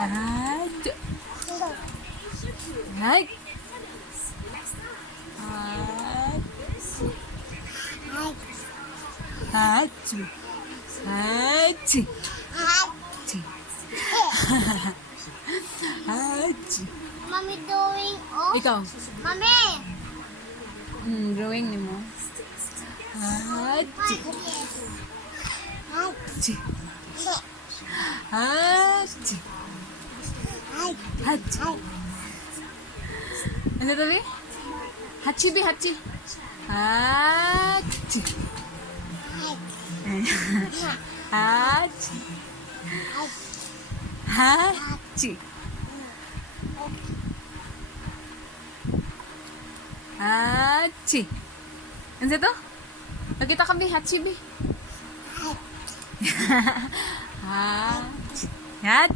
Hachi. Hai. Hachi. Hachi. Hachi. Hachi. Mami doing oh. Ikaw. Mami. Drawing ni mo. Hachi. Hachi. Hachi. Hachi. Ano to, Bi? Hachi, Bi, hachi. Hachi. Hachi. Hachi. Hachi. Ano to? Nakita ka, Bi? Hachi, Bi. Hachi. Hachi.